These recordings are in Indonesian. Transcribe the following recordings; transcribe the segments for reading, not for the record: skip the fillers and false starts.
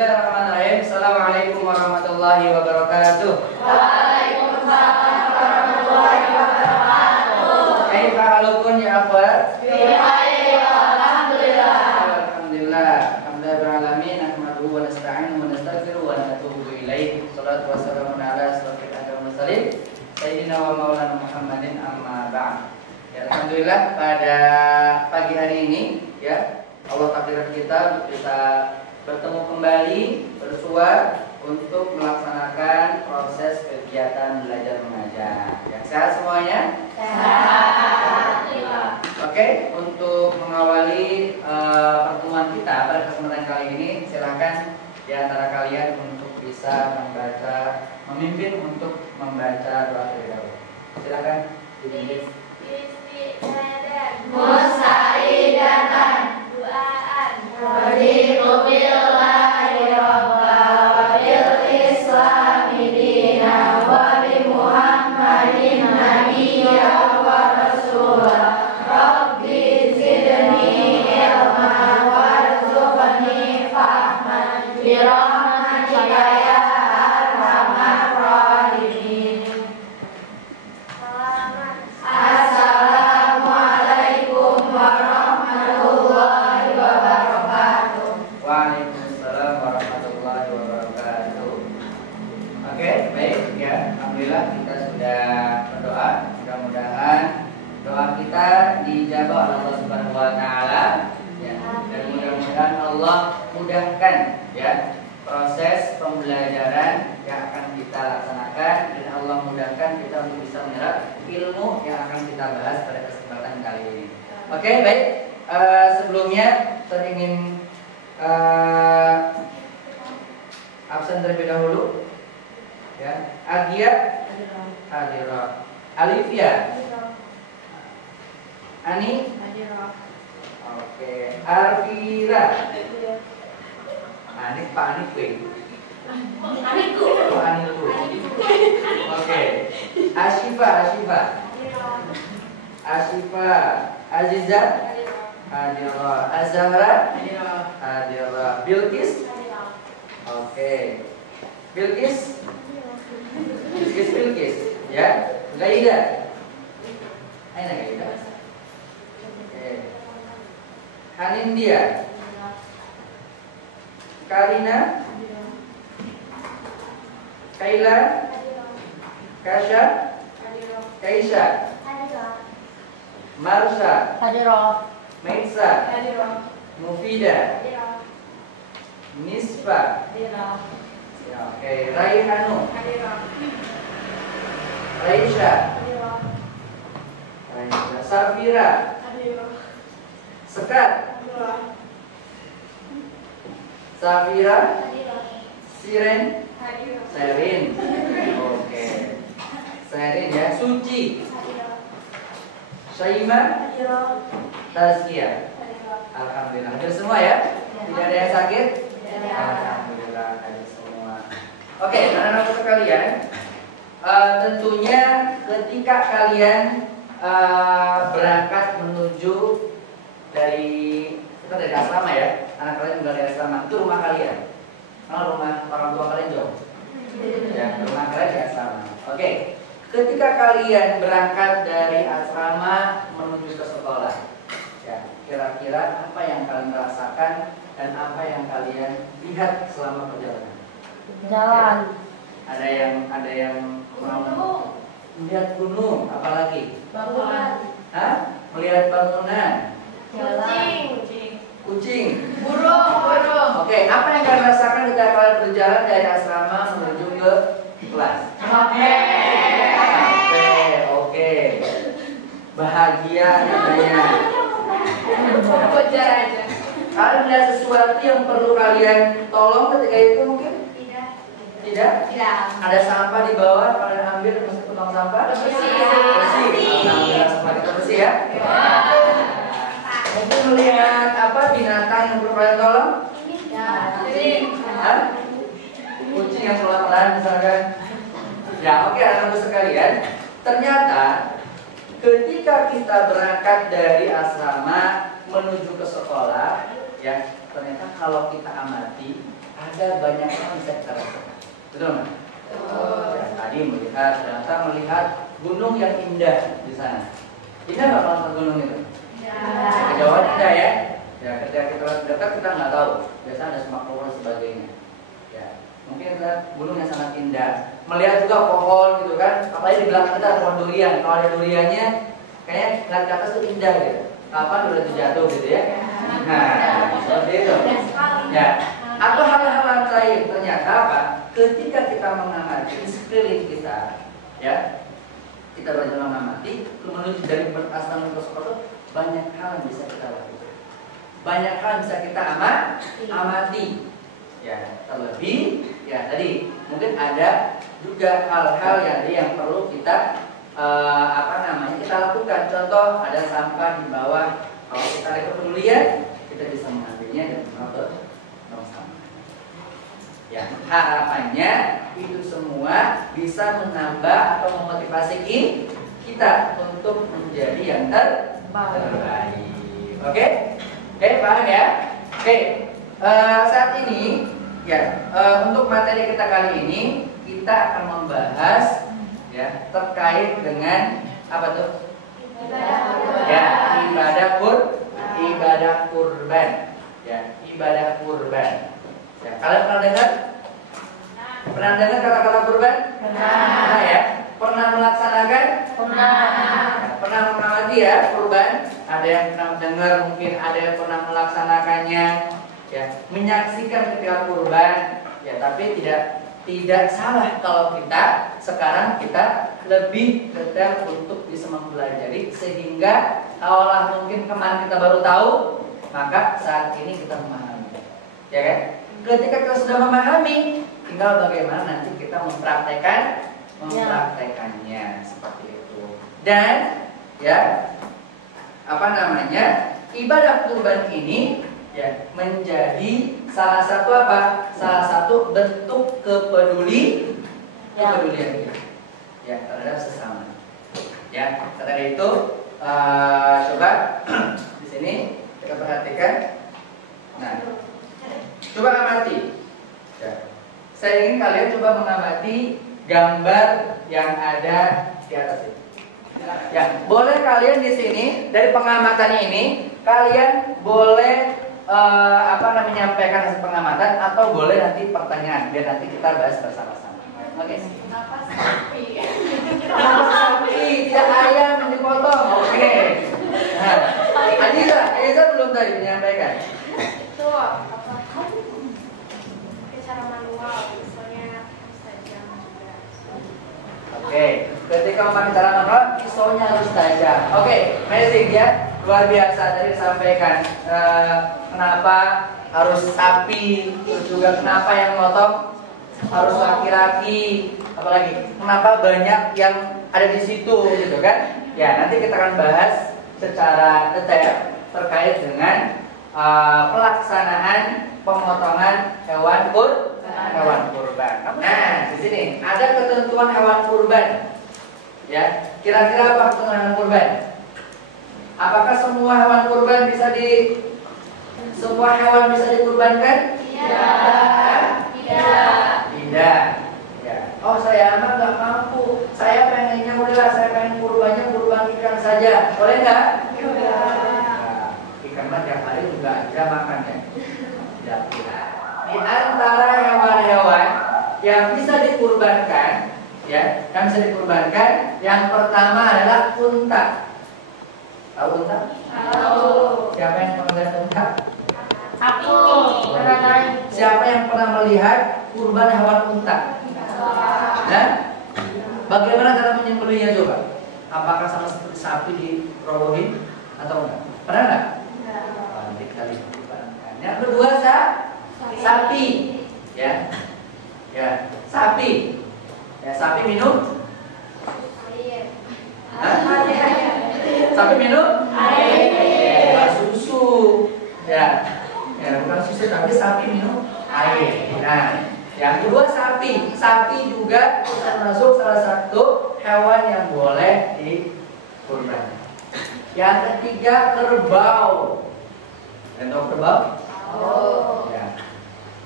Bismillahirrahmanirrahim. Assalamualaikum warahmatullahi wabarakatuh. Waalaikumsalam warahmatullahi wabarakatuh. Kaifa halukum ya akhwat? Bikhair, alhamdulillah. Alhamdulillah. Alhamdulillah alamin. Nahmaduhu wa nasta'inuhu wa nastaghfiruhu wa natubu ilaih. Shalatu wassalamu ala asyrofil anbiya'i wal mursalin sayyidina wa maulana Muhammadin amma ba'd. Ya, alhamdulillah pada pagi hari ini ya Allah takdirkan kita bisa bertemu kembali bersua untuk melaksanakan proses kegiatan belajar mengajar. Ya, sehat semuanya? Sehat. Oke, untuk mengawali pertemuan kita pada kesempatan kali ini, silakan di antara kalian untuk bisa memimpin untuk membaca doa terlebih dahulu. Silakan dipimpin. Musaidatan duaan raditu billahi rabba wa bil islami dina wa bi muhammadin nabiyya wa rasula rabbi zidni ilma warzuqni fahman bi rahmatika ya arhamar rahimin. Assalamualaikum warahmatullahi wabarakatuh. Waalaikumsalam warahmatullahi wabarakatuh. Oke, baik ya. Alhamdulillah kita sudah berdoa. Mudah-mudahan doa kita dijawab oleh Allah Subhanahu wa taala ya. Dan mudah-mudahan Allah mudahkan ya proses pembelajaran yang akan kita laksanakan, dan Allah mudahkan kita untuk bisa menyerap ilmu yang akan kita bahas pada kesempatan kali ini. Oke, baik. Sebelumnya saya ingin absen terlebih dahulu. Ya, Agia, Hadira, Alifia, Ani, oke, Arvira, Anik, Pak Anik, Aniku. Pak Aniku, oke, Asyifa, Aziza, Hadira, Azhara, Hadira, Bilqis, oke, Bilqis, ya, Gaida, Aina Gaida, oke, Hanindia, Karina, Kaila, Kasha, Kaisha, Marsha, Maitsa, Mufida, Nisfa, ya, oke, Raihanu, Raisha, Safira, Sekat, Safira, Siren, Serin, oke, Serin ya, Suci, Syaima, Tazkia. Alhamdulillah hadir semua ya. Tidak ada yang sakit? Alhamdulillah hadir semua. Oke, anak-anak sekalian, tentunya ketika kalian berangkat menuju dari asrama ya, anak kalian tinggal dari asrama, itu rumah kalian. Kalau rumah orang tua kalian jauh, ya, rumah kalian di asrama. Oke, ketika kalian berangkat dari asrama menuju ke sekolah, ya, kira-kira apa yang kalian rasakan dan apa yang kalian lihat selama perjalanan? Jalan. Ya, ada yang mau melihat gunung, apalagi? Bangunan. Hah? Melihat bangunan. Kucing. Burung. Oke, apa yang kalian rasakan ketika kalian berjalan dari asrama menuju ke kelas? Capek. Oke. Bahagia katanya. Wajar aja. Kalian melihat sesuatu yang perlu kalian tolong ketika itu mungkin? Tidak? Ada sampah di bawah, kalian ambil dan masuk ke tong sampah? Bersih. Alhamdulillah, sampah kita bersih ya. Mungkin melihat apa binatang yang perlu kalian tolong? Hah? Kucing yang pelan-pelan misalkan. Ya, oke, anak-anak sekalian. Ternyata ketika kita berangkat dari asrama menuju ke sekolah, ya, ternyata kalau kita amati ada banyak hal yang bisa kita rasakan. Betul nggak? Ya, tadi ternyata melihat gunung yang indah di sana. Indah nggak kalau nonton gunung itu? Kejauhan indah ya. Ya, ketika kita lihat dekat kita nggak tahu. Biasa ada semak pohon dan sebagainya. Ya, mungkin kita gunung yang sangat indah. Melihat juga pohon gitu kan. Apalagi di belakang kita ada pohon durian. Kalau ada duriannya, kayaknya ngeliat ke atas tuh indah gitu. Kapan durian itu jatuh gitu ya? Nah, seperti itu. Ya. Atau hal-hal lain ternyata apa? Ketika kita mengamati sekeliling kita, ya, kita belajar mengamati, menuju dari berasal mikroskop itu banyak hal yang bisa kita lakukan. Banyak hal yang bisa kita amati. Ya, terlebih, ya tadi mungkin ada juga hal-hal yang perlu kita kita lakukan. Contoh ada sampah di bawah. Kalau kita ada kepedulian, kita bisa mengambilnya dan membawa tong sampah. Ya, harapannya itu semua bisa menambah atau memotivasi kita untuk menjadi yang terbaik. Oke, paham ya? Oke, saat ini ya untuk materi kita kali ini kita akan membahas ya terkait dengan apa tuh? Ibadah kurban. Ya, ibadah kurban. Ya, kalian pernah dengar? Pernah dengar kata-kata kurban? Pernah ya. Pernah melaksanakan? Pernah. Ya, pernah mengamati ya kurban? Ada yang pernah dengar, mungkin ada yang pernah melaksanakannya. Ya, menyaksikan ketika kurban. Ya, tapi tidak salah kalau kita sekarang kita lebih detail untuk bisa mempelajari sehingga awalnya mungkin kemarin kita baru tahu, maka saat ini kita memahami. Ya kan? Ketika kita sudah memahami, tinggal bagaimana nanti kita mempraktekannya seperti itu. Dan ya ibadah kurban ini ya menjadi salah satu salah satu bentuk kepedulian kita ya terhadap sesama. Ya, karena itu coba di sini kita perhatikan. Nah, coba amati. Ya. Saya ingin kalian coba mengamati gambar yang ada di atas ini. Ya, boleh kalian di sini dari pengamatannya ini kalian boleh menyampaikan hasil pengamatan atau boleh nanti pertanyaan biar nanti kita bahas bersama-sama. Oke. Kenapa sapi? Kenapa sapi? Tidak ayam yang dipotong. Oke. Nah, Aiza belum tadi menyampaikan. Itu apa? Cara manual, misalnya tajam juga. Oke. Ketika memakai cara manual, pisaunya harus tajam. Oke, amazing ya. Luar biasa tadi disampaikan. Kenapa harus sapi, terus juga kenapa yang motong harus laki-laki, apalagi kenapa banyak yang ada di situ gitu kan? Ya, nanti kita akan bahas secara detail terkait dengan pelaksanaan pemotongan hewan kurban. Nah, di sini ada ketentuan hewan kurban. Ya, kira-kira apa ketentuan hewan kurban? Apakah semua hewan kurban bisa dikurbankan? Tidak. Ya. Oh, saya mah nggak mampu. Saya pengennya saya pengen kurban ikan saja. Boleh nggak? Nah, ikan mah tiap hari juga ada makannya. Tidak. Di antara hewan-hewan yang bisa dikurbankan, yang pertama adalah unta. Tahu unta? Tahu. Siapa yang pernah lihat unta? Aku. Siapa yang pernah melihat kurban hewan unta? Nah, bagaimana cara menyembelihnya coba? Apakah sama seperti sapi dirobohin atau enggak? Pernah enggak? Nanti kita lihat. Yang kedua sapi. Ya, sapi. Ya, sapi minum Air. Sapi minum Air. bukan susu. Ya, bukan susu tapi sapi minum air. Nah, yang kedua sapi. Sapi juga termasuk salah satu hewan yang boleh dikurban. Yang ketiga kerbau. Tahu kerbau? Oh. Ya.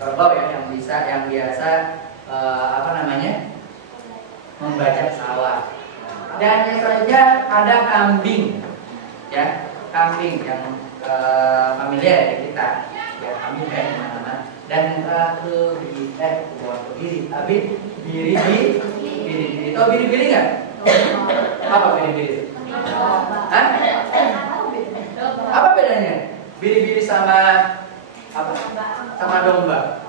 kerbau ya, yang biasa apa namanya, membajak sawah. Dan yang selanjutnya ada kambing, ya, kambing yang familiar ya kita, ya kambing ya di mana-mana. Dan yang terakhir biri-biri, tahu biri-biri nggak? Apa biri-biri? Hah? Apa bedanya? Biri-biri sama apa? Sama domba,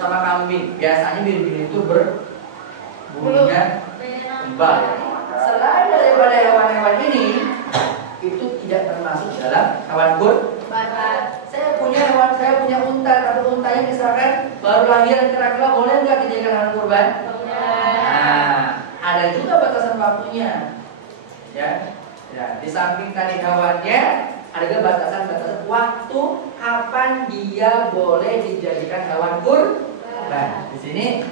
sama kambing. Biasanya biri-biri itu berbulunya tebal. Selain daripada hewan-hewan ini, itu tidak termasuk dalam hewan kurban. Saya punya unta, tapi untanya misalkan baru lahir, kira-kira boleh nggak dijadikan hewan kurban? Nah, ada juga batasan waktunya, ya. Ya, di samping tadi hewannya, ada juga batasan waktu kapan dia boleh dijadikan hewan kurban. Di sini,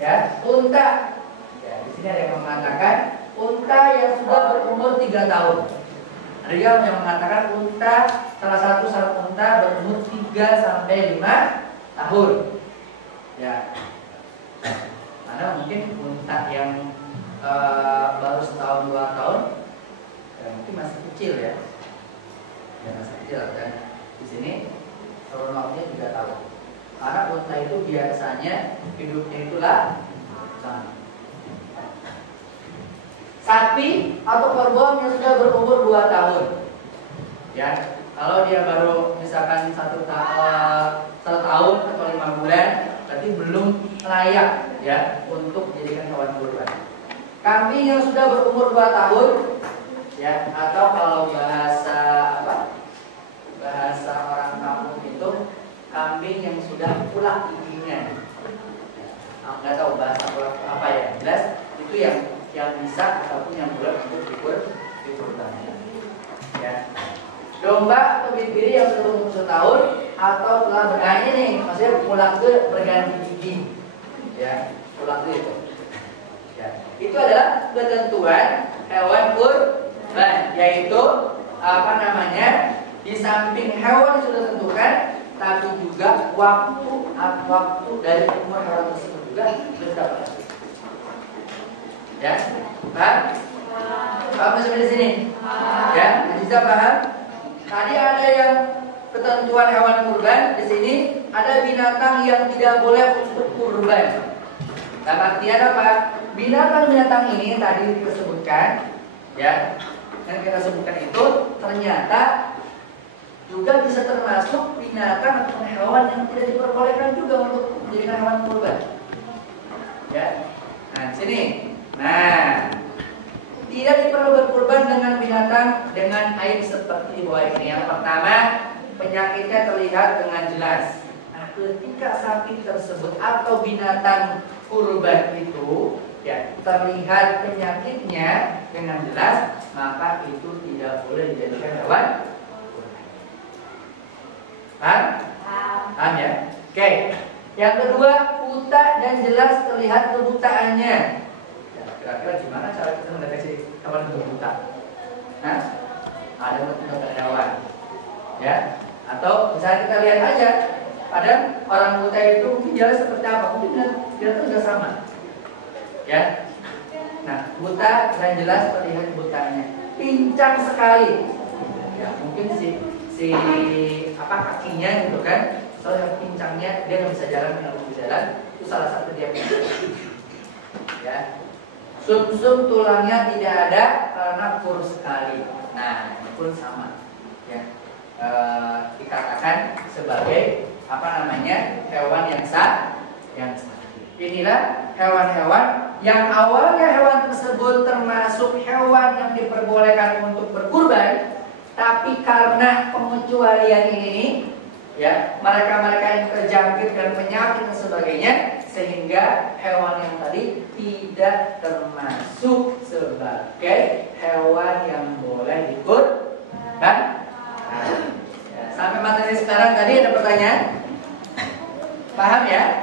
ya, unta. Ya, di sini ada yang mengatakan unta yang sudah berumur 3 tahun. Ada juga yang mengatakan unta, salah satu syarat unta berumur 3 sampai 5 tahun. Ya. Karena mungkin unta yang baru setahun 2 tahun, ya, mungkin masih kecil ya. Ya masih kecil, dan di sini kurun waktunya 3 tahun. Karena unta itu biasanya hidupnya itulah sama. Sapi atau kerbau yang sudah berumur 2 tahun, ya, kalau dia baru misalkan 1 tahun atau 5 bulan, berarti belum layak ya untuk dijadikan hewan kurban. Kambing yang sudah berumur 2 tahun, ya, atau kalau bahasa orang kampung itu kambing yang sudah pulak giginya. Nggak tahu bahasa pulak apa ya, jelas itu yang bisa ataupun yang bulat untuk dikurbankan. Ya. Domba atau biri yang sudah umur 1 tahun atau telah berganti nih, maksudnya pulak itu berganti gigi. Ya, pulak itu. Ya. Itu adalah ketentuan hewan kurban, yaitu apa namanya? Di samping hewan yang sudah tentukan, tapi juga waktu dari umur hewan tersebut juga sudah pasti. Ya, paham? Paham sampai di sini? Ya, bisa paham? Tadi ada yang ketentuan hewan kurban, di sini ada binatang yang tidak boleh untuk kurban. Dalam artian apa? Binatang-binatang ini tadi kita sebutkan, ya, yang kita sebutkan itu ternyata juga bisa termasuk binatang atau hewan yang tidak diperbolehkan juga untuk menjadikan hewan kurban. Ya, nah sini. Nah, tidak diperlu berkurban dengan binatang dengan aib seperti di bawah ini. Yang pertama, penyakitnya terlihat dengan jelas. Nah, ketika sapi tersebut atau binatang kurban itu, ya, terlihat penyakitnya dengan jelas, maka itu tidak boleh dijadikan hewan kurban. Paham? Paham ya? Oke. Yang kedua, buta dan jelas terlihat kebutaannya. Kira-kira gimana cara kita mendeteksi hewan itu buta? Nah, ada bentuk hewan, ya. Atau misalnya kita lihat aja, pada orang buta itu mungkin jalan seperti apa? Mungkin dia tuh nggak sama, ya. Nah, buta dan jelas terlihat kebutaannya, pincang sekali, ya. Mungkin si kakinya gitu kan, soalnya pincangnya dia nggak bisa jalan, itu salah satu dia pincang, ya. Sumsum tulangnya tidak ada karena kurus sekali. Nah, ini pun sama, ya. Dikatakan sebagai apa namanya, hewan yang sakit. Inilah hewan-hewan yang awalnya hewan tersebut termasuk hewan yang diperbolehkan untuk berkurban, tapi karena pengecualian ini, ya, mereka yang terjangkit dan penyakit dan sebagainya, sehingga hewan yang tadi tidak termasuk sebagai hewan yang boleh dikurban. Ya, sampai materi sekarang tadi ada pertanyaan? Paham ya?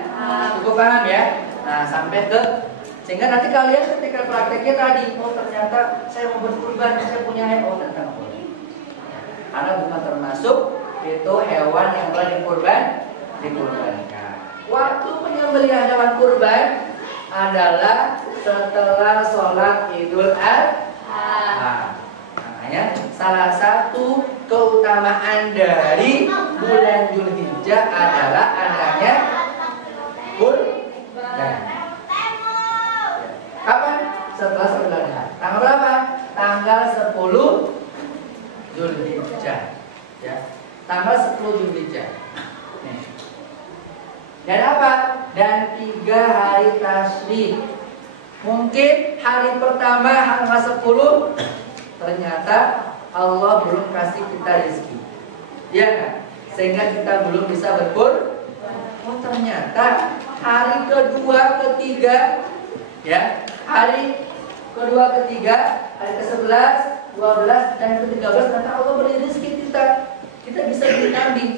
Cukup paham ya? Nah, sampai ke sehingga nanti kalian ketika prakteknya tadi, oh ternyata saya mau berkurban, saya punya hewan, ternyata boleh. Karena bukan termasuk itu hewan yang boleh dikurban. dikurbankan. Waktu penyembelihan hewan kurban adalah setelah sholat Idul Adha. Makanya salah satu keutamaan dari bulan Dzulhijjah adalah adanya kurban. Kapan? Setelah sholat Idul Adha. Tanggal berapa? Tanggal 10 Dzulhijjah. Ya. Tanggal 10 Dzulhijjah. Nih. Dan apa? Dan 3 hari tasyrik. Mungkin hari pertama tanggal 10 ternyata Allah belum kasih kita rezeki. Iya kan? Sehingga kita belum bisa berkur. Oh, ternyata hari kedua, ketiga, ya, hari kedua, ketiga, hari ke-11, 12 dan ke-13 ternyata Allah beri rezeki kita. Kita bisa beli kambing,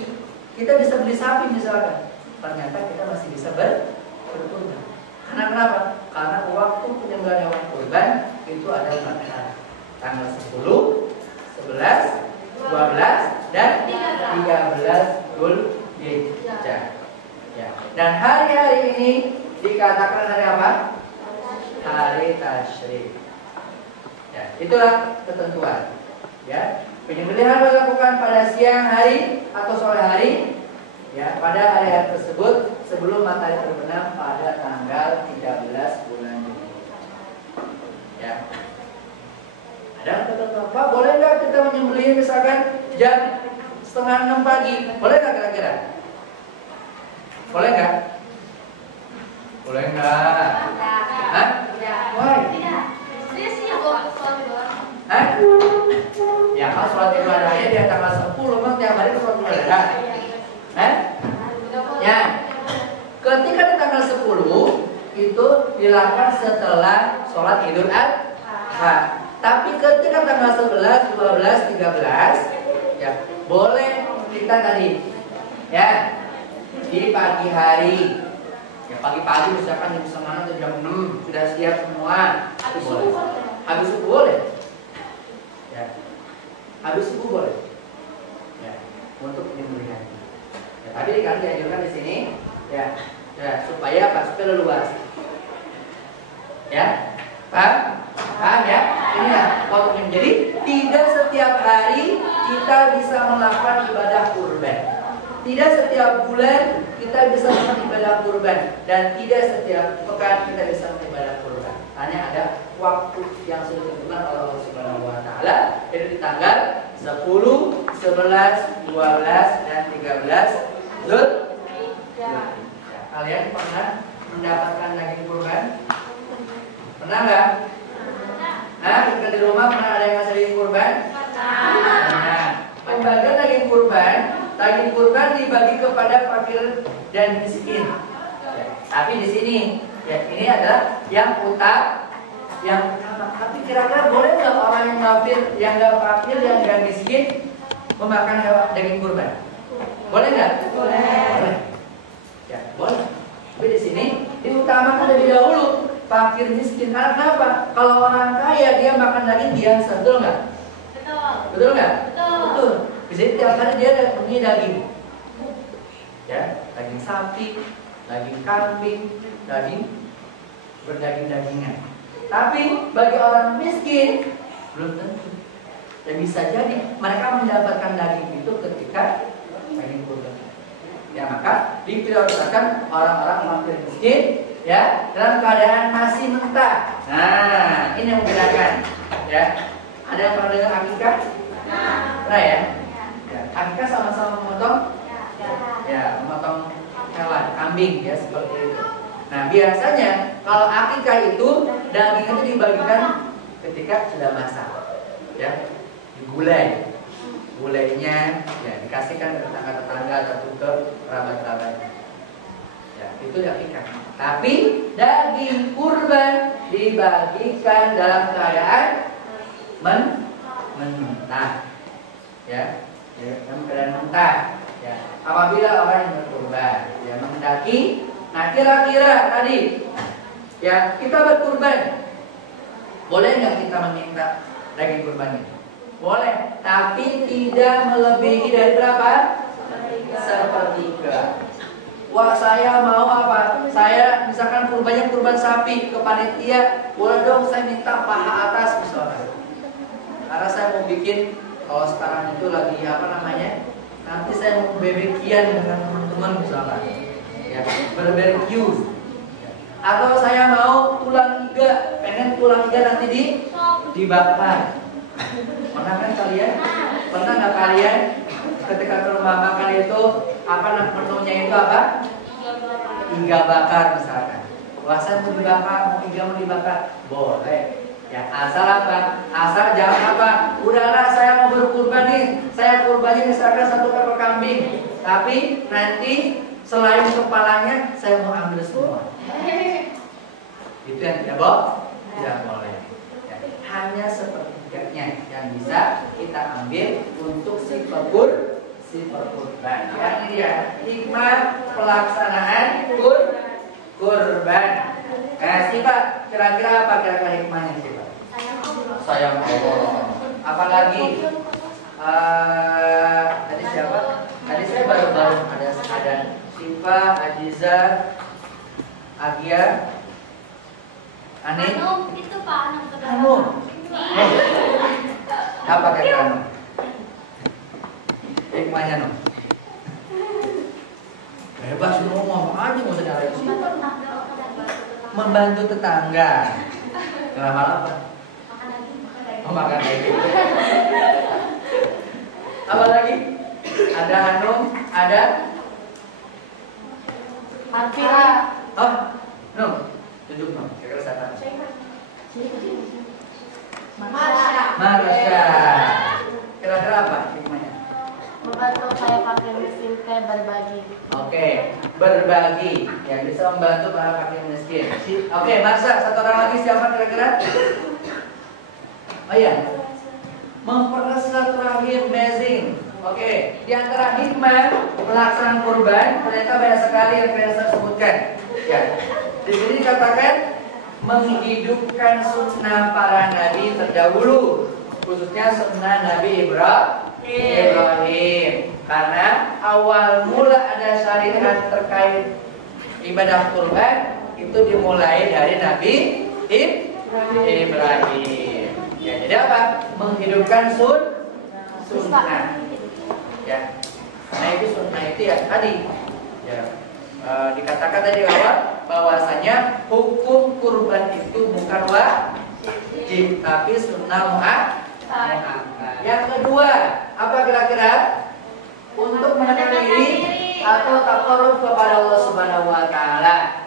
kita bisa beli sapi misalkan. Ternyata kita masih bisa berkurban. Karena kenapa? Karena waktu penyembelihan hewan kurban itu ada 4 hari. Tanggal 10, 11, 12 dan 13 Dzulhijjah. Ya. Dan hari-hari ini dikatakan hari apa? Hari tasyrik. Ya, itulah ketentuan. Ya, penyembelihan dilakukan pada siang hari atau sore hari. Ya, pada hari-hari tersebut sebelum matahari terbenam pada tanggal 13 bulan Juli. Ya. Ada ketentuan, Pak, boleh nggak kita menyembelih misalkan jam 5:30 pagi? Boleh nggak kira-kira? Boleh nggak? Boleh nggak? Hah? Why? Hah? Ya, kalau sholat Idul Adha di tanggal 10, memang tiap hari sholat Idul Adha. Ya, ketika di tanggal 10 itu dilakukan setelah sholat Idul Adha. Tapi ketika tanggal 11, 12, 13, ya boleh kita tadi, ya di pagi hari, ya pagi-pagi misalkan jam 9 atau jam 6 sudah siap semua, itu boleh. Habis subuh boleh, ya habis subuh boleh, ya untuk penyembelihan. Ya, tapi kami dianjurkan di sini, ya supaya supaya leluasa. Ya, paham? Paham ya? Ini ya waktunya. Jadi tidak setiap hari kita bisa melakukan ibadah kurban. Tidak setiap bulan kita bisa melakukan ibadah kurban, dan tidak setiap pekan kita bisa melakukan ibadah kurban. Hanya ada waktu yang sudah ditentukan oleh Allah Subhanahu wa taala, yaitu di tanggal 10, 11, 12 dan 13 Dzulhijjah. Kalian pernah mendapatkan daging kurban? Pernah nggak? Nah, ketika di rumah pernah ada yang ngasih daging kurban? Nah, pembagian daging kurban dibagi kepada fakir dan miskin. Ya, tapi di sini, ya ini adalah yang utama. Tapi kira-kira boleh nggak orang yang kafir, yang nggak fakir, yang nggak miskin memakan daging kurban? Boleh nggak? Boleh. Ya, boleh. Tapi di sini diutamakan lebih dahulu fakir miskin. Karena kenapa? Kalau orang kaya dia makan daging biasa, betul nggak? Betul nggak? Betul. Bisa tiap hari dia punya daging. Ya, daging sapi, daging kambing, daging berdaging-dagingan. Tapi bagi orang miskin belum tentu. Dan bisa jadi mereka mendapatkan daging itu ketika daging kurban. Ya, maka diprioritaskan orang-orang fakir miskin, ya, dalam keadaan masih mentah. Nah, ini yang membedakan. Ya, ada yang pernah dengar akikah? Pernah ya? Ya, akikah sama-sama memotong, ya, memotong hewan, kambing, ya, seperti itu. Nah, biasanya kalau akikah itu daging itu dibagikan ketika sudah masak, ya, digulai. Gulainya ya dikasihkan ke tetangga-tetangga atau ke kerabat-kerabat. Ya, itu akikah. Tapi daging kurban dibagikan dalam keadaan mentah. Ya, dalam keadaan mentah. Ya, apabila orang yang berkurban, ya mendaki. Nah, kira-kira tadi, ya kita berkurban, boleh nggak kita meminta daging kurban itu? Boleh, tapi tidak melebihi dari berapa? Sepertiga. Wah, saya mau apa? Saya misalkan kurbannya kurban sapi ke panitia, boleh dong saya minta paha atas misalnya. Karena saya mau bikin, kalau sekarang itu lagi apa namanya? Nanti saya mau bebekian dengan teman-teman misalnya. Ya, berbarbeque. Atau saya mau tulang iga, pengen tulang iga nanti dibakar. Pernah kan kalian? Pernah nggak kalian ketika ke rumah makan itu apa menunya itu apa? Iga bakar misalkan. Wah, saya mau dibakar, mau iga mau dibakar, boleh. Ya, asal apa? Asal jangan apa? Udahlah, saya mau berkurban nih. Saya kurbannya misalkan 1 ekor kambing. Tapi nanti selain kepalanya saya mau ambil semua. Itu yang tidak boleh. Ya, hanya sepertiganya yang bisa kita ambil untuk si perkurban. Ya, ini dia hikmah pelaksanaan kurban. Nah, sih Pak, kira-kira apa kira-kira hikmahnya sih Pak? Sayang Allah. Apalagi tadi siapa? Tadi saya baru ada Siva, Ajiza, Agia, Ani. Itu Pak Anum. Apa kata Anum? Hikmahnya Anum. Bebas ngomong aja mau saudara itu. Membantu tetangga. Dalam hal apa? Oh, makan lagi. Apa lagi? Ada Hanum, ada Marfira. Oh, Num, tunjuk Num. Kira-kira siapa? Marsha. Kira-kira apa hikmahnya? Membantu saya pakai mesin kayak berbagi. Oke, berbagi. Ya, bisa membantu para fakir miskin. Oke, Marsha, satu orang lagi siapa kira-kira? Oh iya, mempererat silaturahim, amazing. Oke, di antara hikmah pelaksanaan kurban ternyata banyak sekali yang saya sebutkan. Ya, di sini dikatakan menghidupkan sunnah para nabi terdahulu, khususnya sunnah Nabi Ibrahim. Karena awal mula ada syariat terkait ibadah kurban itu dimulai dari Nabi Ibrahim. Ya, jadi apa? Menghidupkan sunnah. Ya, karena itu sunnah itu ya tadi. Ya, dikatakan tadi awal bahwasanya hukum kurban itu bukan wajib, tapi sunnah muakkad. Yang kedua, apa kira-kira? Untuk mendekatkan diri atau taqarrub kepada Allah Subhanahu wa taala.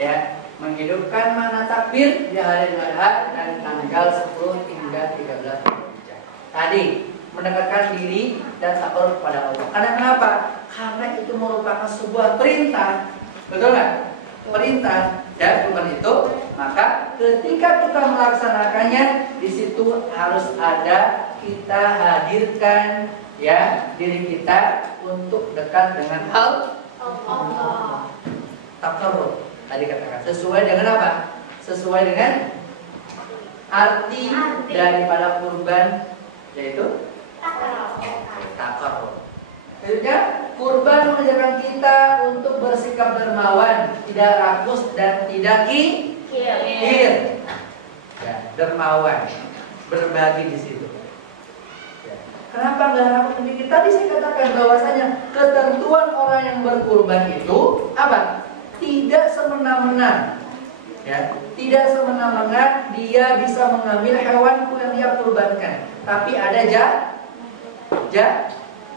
Ya, menghidupkan makna takbir di hari Adha dan tanggal 10 hingga 13 Dzulhijjah. Tadi mendekatkan diri dan taqarrub kepada Allah. Karena kenapa? Karena itu merupakan sebuah perintah. Betul nggak? Perintah dan bukan itu, maka ketika kita melaksanakannya di situ harus ada kita hadirkan ya diri kita untuk dekat dengan hal Allah. Taqarrub. Tadi katakan sesuai dengan apa? Sesuai dengan arti daripada kurban, yaitu taqarrub. Maksudnya kurban mengajarkan kita untuk bersikap dermawan, tidak rakus dan tidak kikir. Ya, dermawan, berbagi di situ. Ya. Kenapa nggak rakus dan kikir? Tadi saya katakan bahwasanya ketentuan orang yang berkurban itu apa? Tidak semena-mena, ya, tidak semena-mena dia bisa mengambil hewanku yang dia kurbankan, tapi ada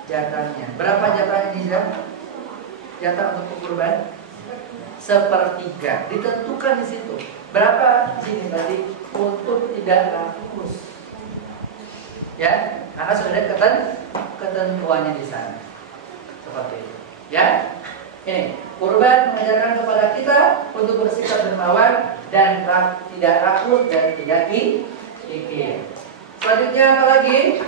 jatahnya. Berapa jatahnya di jatah untuk kurban? 1/3. Ditentukan di situ. Berapa di sini tadi untuk tidak rakus? Ya, karena sudah ada ketentuannya di sana. Seperti itu. Ya. Ini kurban mengajarkan kepada kita untuk bersikap dermawan dan tidak rakus dan tidak kikir. Selanjutnya apa lagi?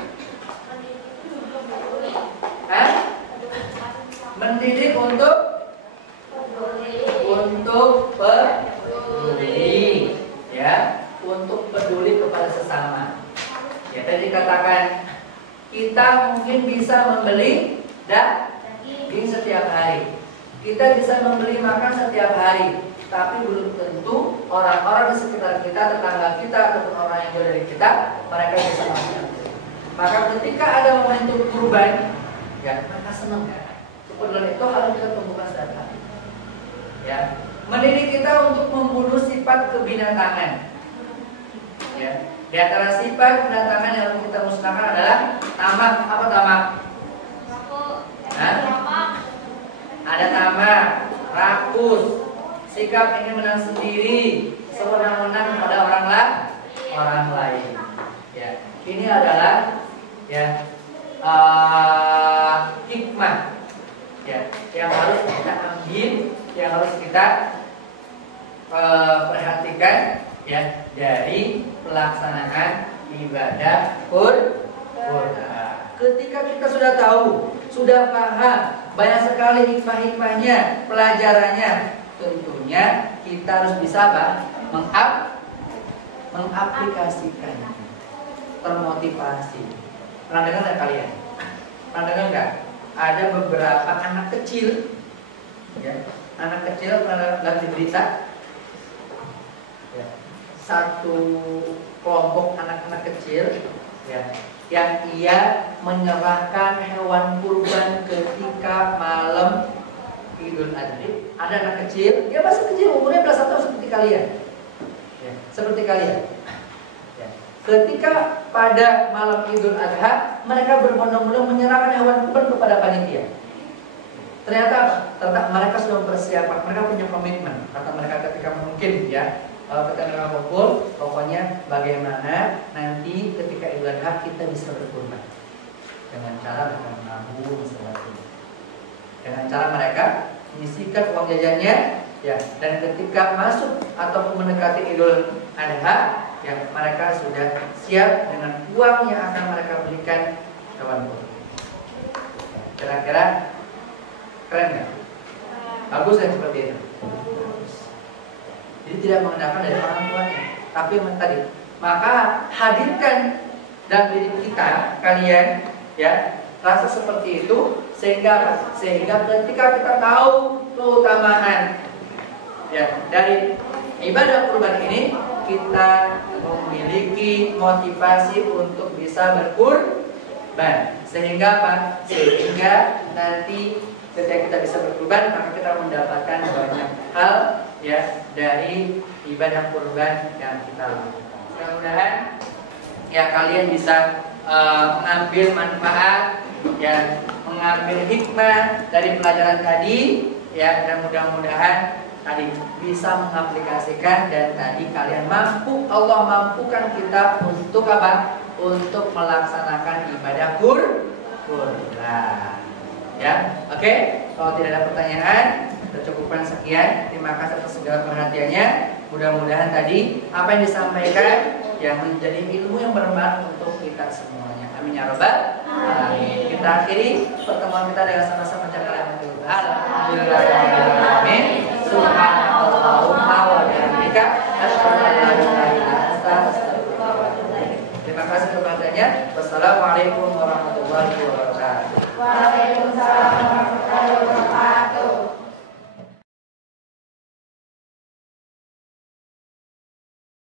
Mendidik untuk peduli, ya, untuk peduli kepada sesama. Ya, tadi dikatakan kita mungkin bisa membeli daging setiap hari. Kita bisa membeli makan setiap hari, tapi belum tentu orang-orang di sekitar kita, tetangga kita, ataupun orang yang jauh dari kita, mereka bisa makan. Maka ketika ada momentum kurban, ya mereka senang. Kebetulan itu harus kita tumbuhkan setiap hari. Ya, mendidik kita untuk membunuh sifat kebinatangan. Ya, di antara sifat kedatangan yang harus kita musnahkan adalah tamak. Apa tamak? Ada tamak, rakus, sikap ingin menang sendiri, sewenang-wenang kepada orang lain. Ya, ini adalah ya hikmah ya yang harus kita ambil, yang harus kita perhatikan ya dari pelaksanaan ibadah kurban. Ketika kita sudah tahu, sudah paham banyak sekali hikmah-hikmahnya, pelajarannya, tentunya kita harus bisa apa? Mengaplikasikannya, termotivasi. Pernah dengar nggak kalian? Pernah dengar nggak? Ada beberapa anak kecil, ya, anak kecil pernah lihat di berita. Satu kelompok anak-anak kecil ya, yang ia menyerahkan hewan kurban ketika malam Idul Adha. Ada anak kecil, dia masih kecil, umurnya belasan tahun seperti kalian ya, seperti kalian ya. Ketika pada malam Idul Adha, mereka berbondong-bondong menyerahkan hewan kurban kepada panitia. Ternyata mereka sudah mempersiapkan, mereka punya komitmen. Kata mereka ketika mungkin ya, ketika mereka kumpul, pokoknya bagaimana nanti ketika Idul Adha kita bisa berkurban dengan cara mereka menabung sesuatu, dengan cara mereka menyisihkan uang jajannya, ya. Dan ketika masuk ataupun mendekati Idul Adha, ya mereka sudah siap dengan uang yang akan mereka belikan hewan kurban. Kira-kira keren nggak? Bagus kan seperti itu? Jadi tidak mengandalkan dari orang tuanya, tapi tadi. Maka hadirkan dalam diri kita, kalian, ya, rasa seperti itu sehingga ketika kita tahu keutamaan, ya, dari ibadah kurban ini, kita memiliki motivasi untuk bisa berkurban. Sehingga apa? Sehingga nanti ketika kita bisa berkurban, maka kita mendapatkan banyak hal ya dari ibadah kurban yang kita lakukan. Mudah-mudahan ya kalian bisa mengambil manfaat, ya mengambil hikmah dari pelajaran tadi, ya, dan mudah-mudahan tadi bisa mengaplikasikan dan tadi kalian mampu, Allah mampukan kita untuk apa? Untuk melaksanakan ibadah kurban. Ya, oke. Kalau tidak ada pertanyaan, kita cukupkan sekian. Terima kasih atas segala perhatiannya. Mudah-mudahan tadi apa yang disampaikan yang menjadi ilmu yang bermanfaat untuk kita semuanya. Amin ya rabbal alamin. Kita akhiri pertemuan kita dengan sama-sama baca kalimat Alhamdulillahirobbilalamin. Subhanallahumma wa bihamdika asyhadu an la ilaha illa anta astaghfiruka wa atubu ilaik. Terima kasih kepadanya. Wassalamualaikum warahmatullahi wabarakatuh. Waalaikumsalam.